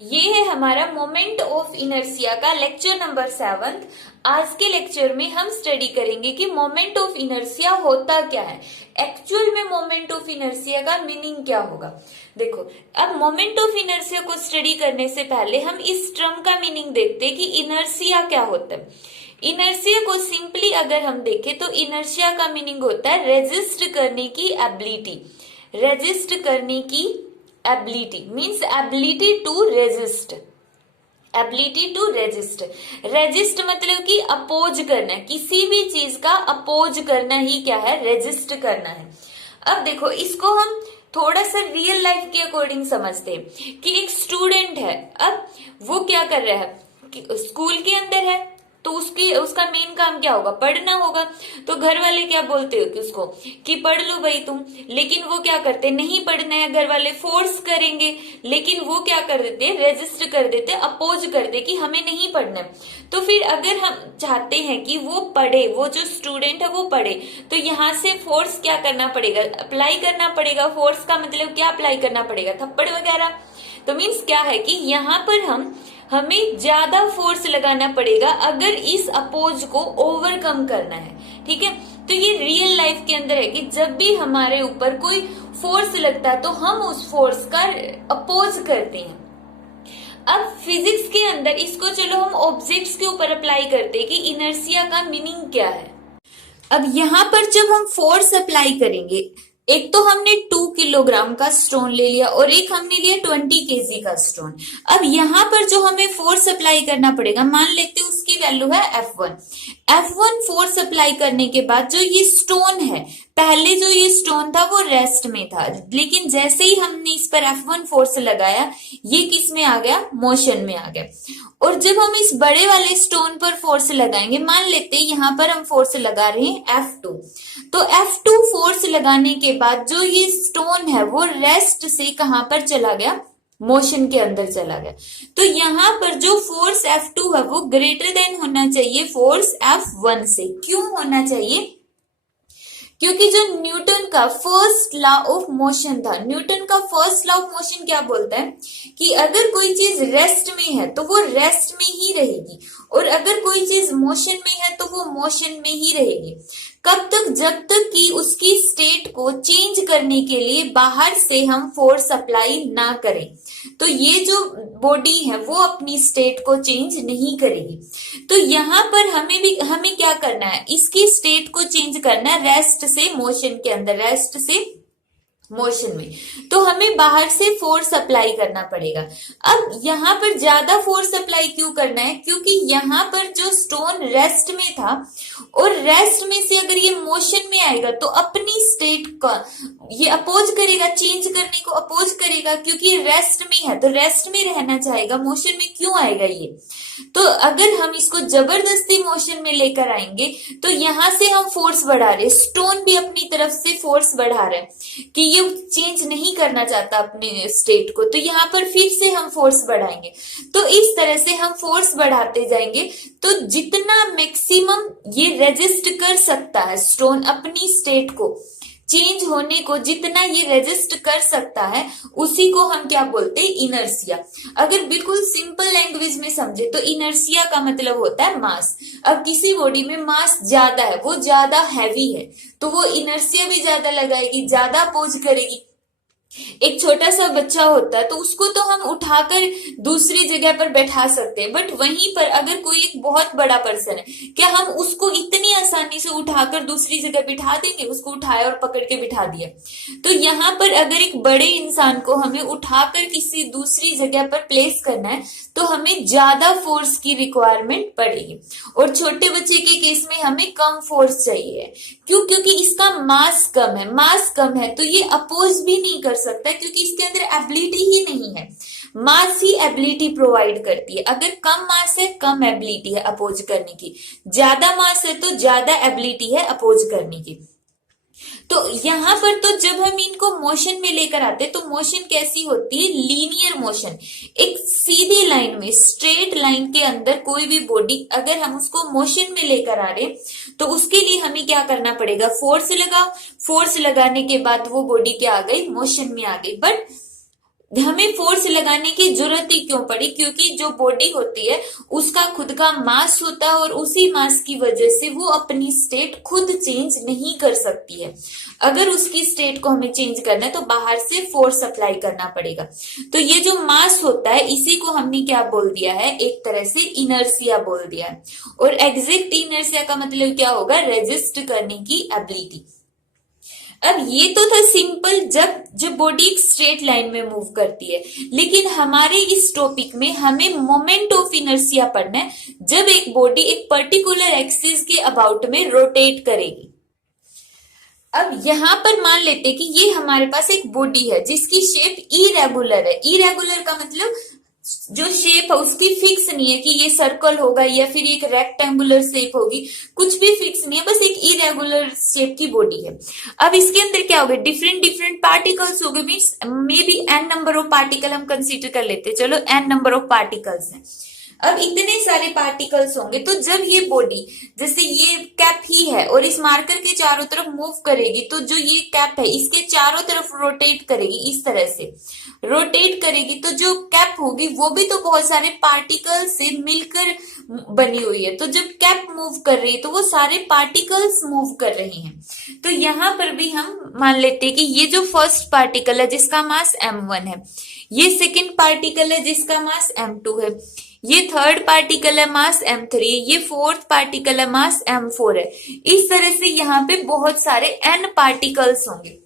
ये है हमारा मोमेंट ऑफ इनर्शिया का लेक्चर नंबर 7। आज के लेक्चर में हम स्टडी करेंगे कि मोमेंट ऑफ इनर्शिया होता क्या है, एक्चुअल में मोमेंट ऑफ इनर्शिया का मीनिंग क्या होगा। देखो, अब मोमेंट ऑफ इनर्शिया को स्टडी करने से पहले हम इस टर्म का मीनिंग देखते हैं कि इनर्शिया क्या होता है। इनर्शिया को सिंपली अगर हम देखें तो इनर्शिया का मीनिंग होता है रेजिस्ट करने की एबिलिटी। रेजिस्ट करने की ability means ability to resist. Ability to resist, resist मतलब कि अपोज करना, किसी भी चीज का अपोज करना ही क्या है, रेजिस्ट करना है। अब देखो, इसको हम थोड़ा सा रियल लाइफ के अकॉर्डिंग समझते हैं कि एक स्टूडेंट है, अब वो क्या कर रहा है कि स्कूल के अंदर है तो उसका मेन काम क्या होगा, पढ़ना होगा। तो घर वाले क्या बोलते हो कि उसको कि पढ़ लो भाई तुम, लेकिन वो क्या करते, नहीं पढ़ना है, घर वाले फोर्स करेंगे, लेकिन वो क्या कर देते, रेजिस्ट कर देते, अपोज करते कि हमें नहीं पढ़ना है। तो फिर अगर हम चाहते हैं कि वो पढ़े, वो जो स्टूडेंट है वो पढ़े, तो यहाँ से फोर्स क्या करना पड़ेगा, अप्लाई करना पड़ेगा। फोर्स का मतलब क्या अप्लाई करना पड़ेगा, थप्पड़ वगैरह। तो मीन्स क्या है कि यहाँ पर हमें ज्यादा फोर्स लगाना पड़ेगा अगर इस अपोज को ओवरकम करना है। ठीक है, तो ये रियल लाइफ के अंदर है कि जब भी हमारे ऊपर कोई फोर्स लगता है तो हम उस फोर्स का अपोज करते हैं। अब फिजिक्स के अंदर इसको चलो हम ऑब्जेक्ट्स के ऊपर अप्लाई करते हैं कि इनर्शिया का मीनिंग क्या है। अब यहाँ पर जब हम फोर्स अप्लाई करेंगे, एक तो हमने 2 किलोग्राम का स्टोन ले लिया और एक हमने लिया 20 केजी का स्टोन। अब यहाँ पर जो हमें फोर्स अप्लाई करना पड़ेगा, मान लेते हैं उसकी वैल्यू है F1। F1 फोर्स अप्लाई करने के बाद जो ये स्टोन है, पहले जो ये स्टोन था वो रेस्ट में था, लेकिन जैसे ही हमने इस पर F1 फोर्स लगाया, ये किस में आ गया, मोशन में आ गया। और जब हम इस बड़े वाले स्टोन पर फोर्स लगाएंगे, मान लेते हैं यहाँ पर हम फोर्स लगा रहे हैं F2, तो F2 फोर्स लगाने के बाद जो ये स्टोन है वो रेस्ट से कहां पर चला गया, मोशन के अंदर चला गया। तो यहाँ पर जो फोर्स F2 है वो ग्रेटर देन होना चाहिए फोर्स F1 से। क्यों होना चाहिए, क्योंकि जो न्यूटन का फर्स्ट लॉ ऑफ मोशन था, न्यूटन का फर्स्ट लॉ ऑफ मोशन क्या बोलता है कि अगर कोई चीज रेस्ट में है तो वो रेस्ट में ही रहेगी, और अगर कोई चीज मोशन में है तो वो मोशन में ही रहेगी। कब तक, जब तक कि उसकी स्टेट को चेंज करने के लिए बाहर से हम फोर्स अप्लाई ना करें। तो ये जो बॉडी है वो अपनी स्टेट को चेंज नहीं करेगी। तो यहाँ पर हमें क्या करना है, इसकी स्टेट को चेंज करना है रेस्ट से मोशन के अंदर, रेस्ट से मोशन में। तो हमें बाहर से फोर्स अप्लाई करना पड़ेगा। अब यहाँ पर ज्यादा फोर्स अप्लाई क्यों करना है, क्योंकि यहाँ पर जो स्टोन रेस्ट में था और रेस्ट में से अगर ये मोशन में आएगा तो अपनी स्टेट का ये अपोज करेगा, चेंज करने को अपोज करेगा, क्योंकि रेस्ट में है तो रेस्ट में रहना चाहेगा, मोशन में क्यों आएगा ये। तो अगर हम इसको जबरदस्ती मोशन में लेकर आएंगे तो यहाँ से हम फोर्स बढ़ा रहे, स्टोन भी अपनी तरफ से फोर्स बढ़ा रहे हैं कि ये चेंज नहीं करना चाहता अपने स्टेट को, तो यहाँ पर फिर से हम फोर्स बढ़ाएंगे। तो इस तरह से हम फोर्स बढ़ाते जाएंगे, तो जितना मैक्सिमम ये रेजिस्ट कर सकता है स्टोन अपनी स्टेट को चेंज होने को, जितना ये रेजिस्ट कर सकता है, उसी को हम क्या बोलते हैं, इनर्शिया। अगर बिल्कुल सिंपल लैंग्वेज में समझे तो इनर्शिया का मतलब होता है मास। अब किसी बॉडी में मास ज्यादा है, वो ज्यादा हैवी है, तो वो इनर्शिया भी ज्यादा लगाएगी, ज्यादा अपोज करेगी। एक छोटा सा बच्चा होता है तो उसको तो हम उठाकर दूसरी जगह पर बैठा सकते हैं, बट वहीं पर अगर कोई एक बहुत बड़ा पर्सन है, क्या हम उसको इतनी आसानी से उठाकर दूसरी जगह बिठा देंगे, उसको उठाया और पकड़ के बिठा दिया। तो यहाँ पर अगर एक बड़े इंसान को हमें उठाकर किसी दूसरी जगह पर प्लेस करना है तो हमें ज्यादा फोर्स की रिक्वायरमेंट पड़ेगी, और छोटे बच्चे के केस में हमें कम फोर्स चाहिए। क्यों, क्योंकि इसका मास कम है, मास कम है तो ये अपोज भी नहीं कर सकता, क्योंकि इसके अंदर एबिलिटी ही नहीं है। मास ही एबिलिटी प्रोवाइड करती है। अगर कम मास है, कम एबिलिटी है अपोज करने की, ज्यादा मास है तो ज्यादा एबिलिटी है अपोज करने की। तो यहाँ पर तो जब हम इनको मोशन में लेकर आते हैं तो मोशन कैसी होती है, लीनियर मोशन। एक सीधी लाइन में, स्ट्रेट लाइन के अंदर कोई भी बॉडी अगर हम उसको मोशन में लेकर आ रहे तो उसके लिए हमें क्या करना पड़ेगा, फोर्स लगाओ। फोर्स लगाने के बाद वो बॉडी क्या आ गई, मोशन में आ गई। बट हमें फोर्स लगाने की जरूरत ही क्यों पड़ी, क्योंकि जो बॉडी होती है उसका खुद का मास होता है और उसी मास की वजह से वो अपनी स्टेट खुद चेंज नहीं कर सकती है। अगर उसकी स्टेट को हमें चेंज करना है तो बाहर से फोर्स अप्लाई करना पड़ेगा। तो ये जो मास होता है इसी को हमने क्या बोल दिया है, एक तरह से इनर्सिया बोल दिया है। और एग्जैक्ट इनर्सिया का मतलब क्या होगा, रेजिस्ट करने की एबिलिटी। अब ये तो था सिंपल, जब जब बॉडी एक स्ट्रेट लाइन में मूव करती है, लेकिन हमारे इस टॉपिक में हमें मोमेंट ऑफ इनर्सिया पढ़ना है, जब एक बॉडी एक पर्टिकुलर एक्सिस के अबाउट में रोटेट करेगी। अब यहां पर मान लेते कि ये हमारे पास एक बॉडी है जिसकी शेप इरेगुलर है। इरेगुलर का मतलब जो शेप है उसकी फिक्स नहीं है कि ये सर्कल होगा या फिर एक रेक्टेंगुलर शेप होगी, कुछ भी फिक्स नहीं है, बस एक इरेगुलर शेप की बॉडी है। अब इसके अंदर क्या होगा, डिफरेंट डिफरेंट पार्टिकल्स हो गए, means may be an number of particle हम कंसीडर कर लेते हैं, चलो एन नंबर ऑफ पार्टिकल्स हैं। अब इतने सारे पार्टिकल्स होंगे तो जब ये बॉडी, जैसे ये कैप ही है और इस मार्कर के चारों तरफ मूव करेगी, तो जो ये कैप है इसके चारों तरफ रोटेट करेगी, इस तरह से रोटेट करेगी, तो जो कैप होगी वो भी तो बहुत सारे पार्टिकल से मिलकर बनी हुई है। तो जब कैप मूव कर रही है तो वो सारे पार्टिकल्स मूव कर रहे हैं। तो यहां पर भी हम मान लेते हैं कि ये जो फर्स्ट पार्टिकल है जिसका मास m1 है, ये सेकेंड पार्टिकल है जिसका मास m2 है, ये थर्ड पार्टिकल है मास m3, ये फोर्थ पार्टिकल है मास m4 है। इस तरह से यहाँ पे बहुत सारे n पार्टिकल्स होंगे।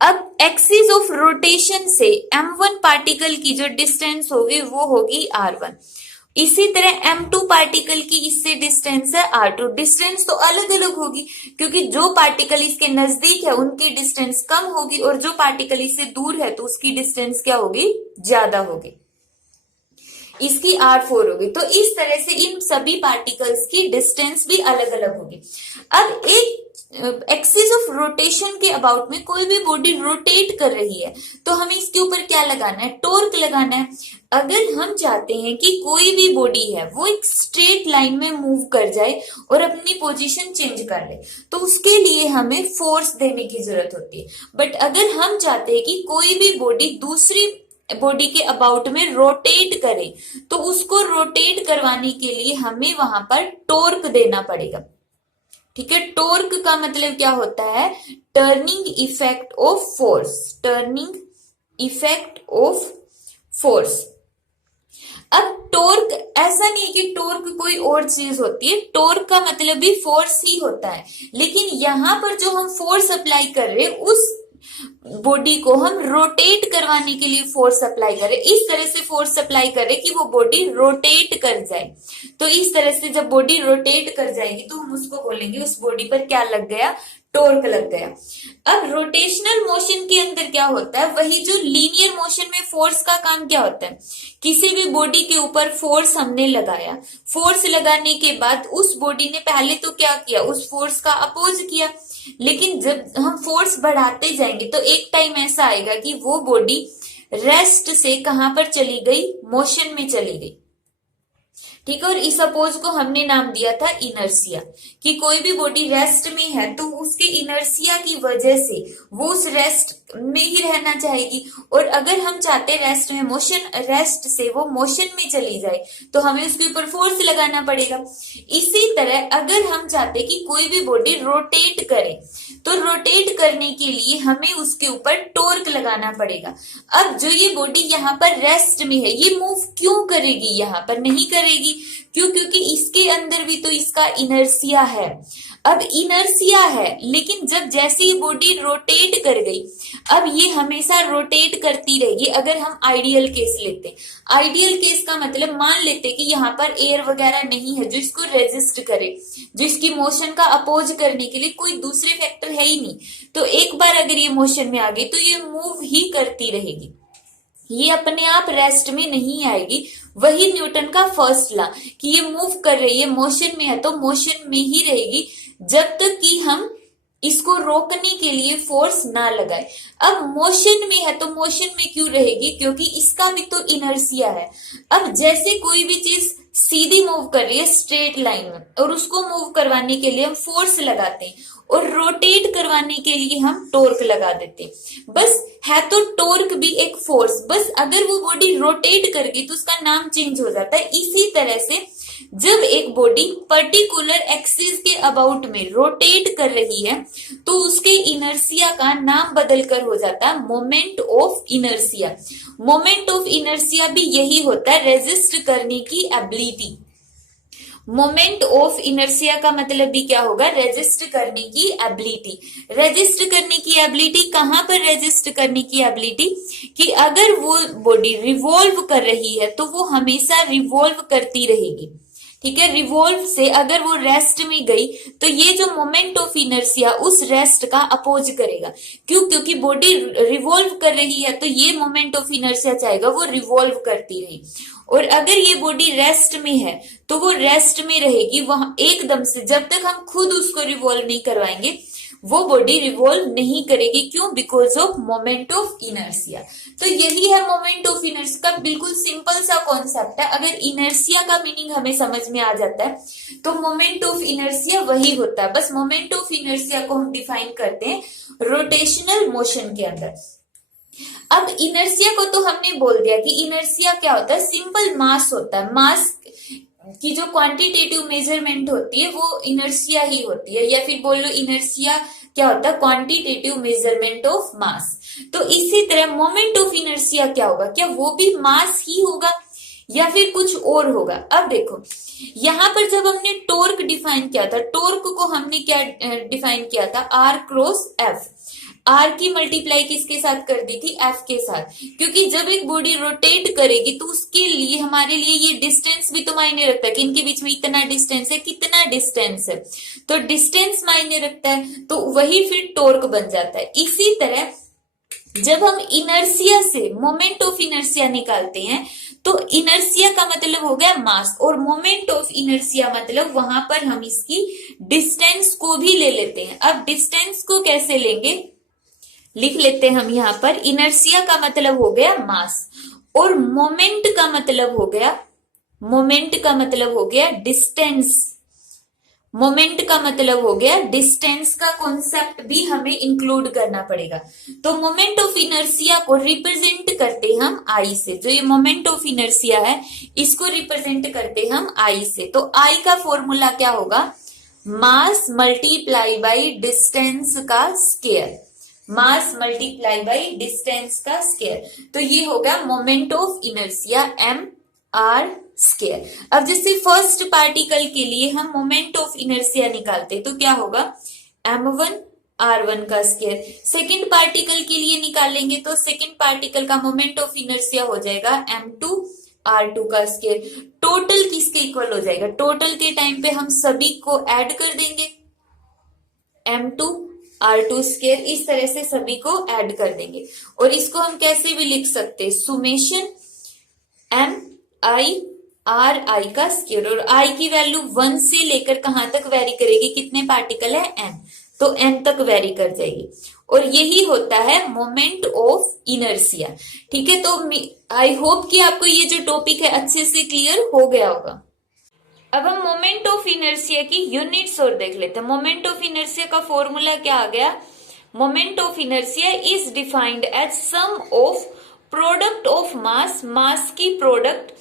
अब एक्सिस ऑफ रोटेशन से m1 पार्टिकल की जो डिस्टेंस होगी वो होगी r1। इसी तरह m2 पार्टिकल की इससे डिस्टेंस है r2। डिस्टेंस तो अलग अलग होगी क्योंकि जो पार्टिकल इसके नजदीक है उनकी डिस्टेंस कम होगी और जो पार्टिकल इससे दूर है तो उसकी डिस्टेंस क्या होगी, ज्यादा होगी, इसकी r4 होगी। तो इस तरह से इन सभी पार्टिकल्स की डिस्टेंस भी अलग अलग होगी। अब एक एक्सिस ऑफ रोटेशन के अबाउट में कोई भी बॉडी रोटेट कर रही है तो हमें इसके ऊपर क्या लगाना है, टॉर्क लगाना है। अगर हम चाहते हैं कि कोई भी बॉडी है वो एक स्ट्रेट लाइन में मूव कर जाए और अपनी पोजीशन चेंज कर ले, तो उसके लिए हमें फोर्स देने की जरूरत होती है। बट अगर हम चाहते हैं कि कोई भी बॉडी दूसरी बॉडी के अबाउट में रोटेट करे तो उसको रोटेट करवाने के लिए हमें वहां पर टॉर्क देना पड़ेगा। ठीक है, टॉर्क का मतलब क्या होता है, turning effect of force, turning effect of force. अब टॉर्क ऐसा नहीं है कि टॉर्क कोई और चीज होती है, टॉर्क का मतलब भी फोर्स ही होता है, लेकिन यहां पर जो हम फोर्स अप्लाई कर रहे हैं उस बॉडी को हम रोटेट करवाने के लिए फोर्स अप्लाई करें, इस तरह से फोर्स अप्लाई करें कि वो बॉडी रोटेट कर जाए। तो इस तरह से जब बॉडी रोटेट कर जाएगी तो हम उसको बोलेंगे उस बॉडी पर क्या लग गया, टॉर्क लग गया। अब रोटेशनल मोशन के अंदर क्या होता है, वही जो लीनियर मोशन में फोर्स का काम क्या होता है, किसी भी बॉडी के ऊपर फोर्स हमने लगाया, फोर्स लगाने के बाद उस बॉडी ने पहले तो क्या किया, उस फोर्स का अपोज किया, लेकिन जब हम फोर्स बढ़ाते जाएंगे तो एक टाइम ऐसा आएगा कि वो बॉडी रेस्ट से कहां पर चली गई, मोशन में चली गई। ठीक है, और इस अपोज को हमने नाम दिया था इनर्सिया, कि कोई भी बॉडी रेस्ट में है तो उसके इनर्सिया की वजह से वो उस रेस्ट में ही रहना चाहेगी, और अगर हम चाहते रेस्ट में मोशन, रेस्ट से वो मोशन में चली जाए तो हमें उसके ऊपर फोर्स लगाना पड़ेगा। इसी तरह अगर हम चाहते कि कोई भी बॉडी रोटेट करे तो रोटेट करने के लिए हमें उसके ऊपर टॉर्क लगाना पड़ेगा। अब जो ये बॉडी यहाँ पर रेस्ट में है ये मूव क्यों करेगी, यहाँ पर नहीं करेगी, क्यों, क्योंकि इसके अंदर भी तो इसका इनर्सिया है। अब इनर्सिया है, लेकिन जब जैसे ही बॉडी रोटेट कर गई, अब ये हमेशा रोटेट करती रहेगी। अगर हम आइडियल केस लेते हैं, आइडियल केस का मतलब मान लेते कि यहाँ पर एयर वगैरह नहीं है जो इसको रेजिस्ट करे, जो इसकी मोशन का अपोज करने के लिए कोई दूसरे फैक्टर है ही नहीं, तो एक बार अगर ये मोशन में आ गई तो ये मूव ही करती रहेगी, ये अपने आप रेस्ट में नहीं आएगी। वही न्यूटन का फर्स्ट लॉ कि ये मूव कर रही है, मोशन में है तो मोशन में ही रहेगी जब तक कि हम इसको रोकने के लिए फोर्स ना लगाए। अब मोशन में है तो मोशन में क्यों रहेगी, क्योंकि इसका भी तो इनर्सिया है। अब जैसे कोई भी चीज सीधी मूव कर रही है स्ट्रेट लाइन में, और उसको मूव करवाने के लिए हम फोर्स लगाते हैं, और रोटेट करवाने के लिए हम टॉर्क लगा देते हैं। बस है तो टॉर्क भी एक फोर्स, बस अगर वो बॉडी रोटेट कर गई तो उसका नाम चेंज हो जाता है। इसी तरह से जब एक बॉडी पर्टिकुलर एक्सिस के अबाउट में रोटेट कर रही है तो उसके इनर्सिया का नाम बदलकर हो जाता है moment of inertia. Moment of inertia भी यही होता है, रेजिस्ट करने की एबिलिटी। मोमेंट ऑफ इनर्सिया का मतलब भी क्या होगा, रेजिस्ट करने की एबिलिटी। रेजिस्ट करने की एबिलिटी कहां पर रेजिस्ट करने की एबिलिटी, कि अगर वो बॉडी रिवॉल्व कर रही है तो वो हमेशा रिवॉल्व करती रहेगी। ठीक है, रिवॉल्व से अगर वो रेस्ट में गई तो ये जो मोमेंट ऑफ इनर्सिया उस रेस्ट का अपोज करेगा। क्यों? क्योंकि बॉडी रिवॉल्व कर रही है तो ये मोमेंट ऑफ इनर्सिया चाहेगा वो रिवॉल्व करती रहे, और अगर ये बॉडी रेस्ट में है तो वो रेस्ट में रहेगी वहां एकदम से, जब तक हम खुद उसको रिवॉल्व नहीं करवाएंगे वो बॉडी रिवॉल्व नहीं करेगी। क्यों? Because of moment of inertia. तो यही है मोमेंट ऑफ इनर्सिया का बिल्कुल सिंपल सा कॉन्सेप्ट है। अगर इनर्सिया का मीनिंग हमें समझ में आ जाता है तो मोमेंट ऑफ इनर्सिया वही होता है। बस मोमेंट ऑफ इनर्सिया को हम डिफाइन करते हैं रोटेशनल मोशन के अंदर। अब इनर्सिया को तो हमने बोल दिया कि इनर्सिया क्या होता है, सिंपल मास होता है। मास की जो क्वांटिटेटिव मेजरमेंट होती है वो इनर्सिया ही होती है, या फिर बोल लो इनर्सिया क्या होता है, क्वांटिटेटिव मेजरमेंट ऑफ मास। तो इसी तरह मोमेंट ऑफ इनर्सिया क्या होगा, क्या वो भी मास ही होगा या फिर कुछ और होगा। अब देखो यहां पर जब हमने टॉर्क डिफाइन किया था, टॉर्क को हमने क्या डिफाइन किया था, आर क्रॉस एफ। आर की मल्टीप्लाई किसके साथ कर दी थी, एफ के साथ, क्योंकि जब एक बॉडी रोटेट करेगी तो उसके लिए हमारे लिए ये डिस्टेंस भी तो मायने रखता है कि इनके बीच में इतना डिस्टेंस है, कितना डिस्टेंस है, तो डिस्टेंस मायने रखता है, तो वही फिर टॉर्क बन जाता है। इसी तरह जब हम इनर्सिया से मोमेंट ऑफ इनर्सिया निकालते हैं तो इनर्सिया का मतलब हो गया मास, और मोमेंट ऑफ इनर्सिया मतलब वहां पर हम इसकी डिस्टेंस को भी ले लेते हैं। अब डिस्टेंस को कैसे लेंगे, लिख लेते हैं हम यहां पर। इनर्सिया का मतलब हो गया मास, और मोमेंट का मतलब हो गया, मोमेंट का मतलब हो गया डिस्टेंस। मोमेंट का मतलब हो गया डिस्टेंस का कॉन्सेप्ट भी हमें इंक्लूड करना पड़ेगा। तो मोमेंट ऑफ इनर्सिया को रिप्रेजेंट करते हम आई से। जो ये मोमेंट ऑफ इनर्सिया है इसको रिप्रेजेंट करते हम आई से। तो आई का फॉर्मूला क्या होगा, मास मल्टीप्लाई बाई डिस्टेंस का square. Mass multiply by distance का स्क्वायर, तो ये होगा moment of inertia M R square. अब जैसे फर्स्ट पार्टिकल के लिए हम मोमेंट ऑफ इनर्सिया निकालते तो क्या होगा, m1 r1 का स्क्वायर। सेकेंड पार्टिकल के लिए निकालेंगे तो सेकेंड पार्टिकल का मोमेंट ऑफ इनर्सिया हो जाएगा m2 r2 का स्क्वायर। टोटल किसके इक्वल हो जाएगा, टोटल के टाइम पे हम सभी को ऐड कर देंगे, m2 r2 स्क्वायर, इस तरह से सभी को ऐड कर देंगे। और इसको हम कैसे भी लिख सकते हैं, सुमेशन m i आर आई का स्क्वायर, और आई की वैल्यू 1 से लेकर कहां तक वेरी करेगी, कितने पार्टिकल है n, तो n तक वेरी कर जाएगी। और यही होता है मोमेंट ऑफ इनर्सिया। ठीक है, तो आई होप कि आपको ये जो टॉपिक है अच्छे से क्लियर हो गया होगा। अब हम मोमेंट ऑफ इनर्सिया की यूनिट्स और देख लेते हैं। मोमेंट ऑफ इनर्सिया का फॉर्मूला क्या आ गया, moment of inertia is defined as sum of product of mass, mass की product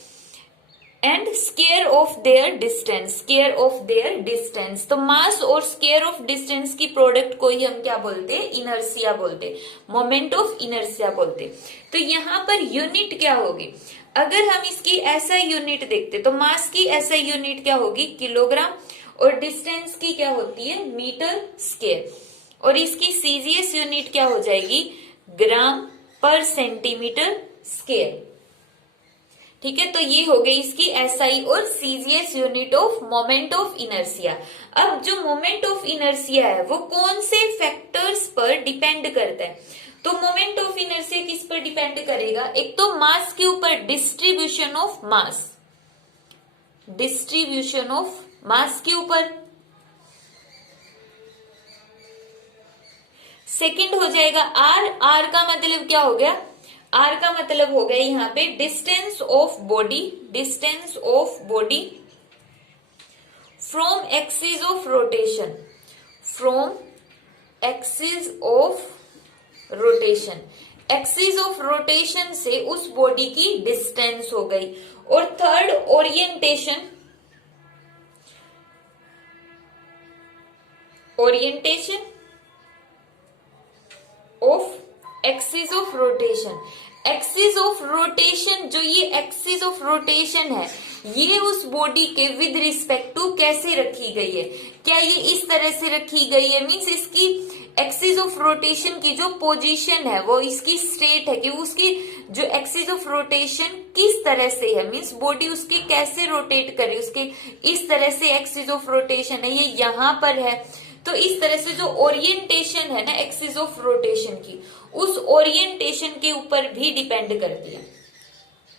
and square of their distance, square of their distance. तो मास और स्क्वायर ऑफ डिस्टेंस की प्रोडक्ट को ही हम क्या बोलते हैं, इनर्सिया बोलते, मोमेंट ऑफ इनर्सिया बोलते। तो यहाँ पर यूनिट क्या होगी, अगर हम इसकी ऐसा यूनिट देखते तो मास की ऐसा यूनिट क्या होगी, किलोग्राम, और डिस्टेंस की क्या होती है, मीटर स्क्वायर, और इसकी सीजीएस यूनिट क्या हो जाएगी, ग्राम पर सेंटीमीटर स्क्वायर। ठीक है, तो ये हो गई इसकी एसआई और CGS unit of moment of inertia. अब जो मोमेंट ऑफ इनर्सिया है वो कौन से फैक्टर्स पर डिपेंड करता है, तो मोमेंट ऑफ इनर्सिया किस पर डिपेंड करेगा, एक तो मास के ऊपर, distribution of mass, distribution of mass के ऊपर। सेकंड हो जाएगा आर, आर का मतलब क्या हो गया, आर का मतलब हो गया यहाँ पे distance of body, distance of body from axis of rotation, from axis of rotation, axis of rotation से उस बॉडी की डिस्टेंस हो गई। और third orientation, orientation of axis of rotation, axis of rotation, जो ये एक्सिस ऑफ रोटेशन है ये उस बॉडी के विद रिस्पेक्ट टू कैसे रखी गई है, क्या ये इस तरह से रखी गई है, मीन्स इसकी एक्सिस ऑफ रोटेशन की जो पोजीशन है वो इसकी स्ट्रेट है कि उसकी जो एक्सिस ऑफ रोटेशन किस तरह से है, मीन्स बॉडी उसकी कैसे रोटेट करे, उसके इस तरह से एक्सिस ऑफ रोटेशन है, ये यहाँ पर है। तो इस तरह से जो ओरिएंटेशन है ना एक्सिस ऑफ रोटेशन की, उस ओरिएंटेशन के ऊपर भी डिपेंड करती है।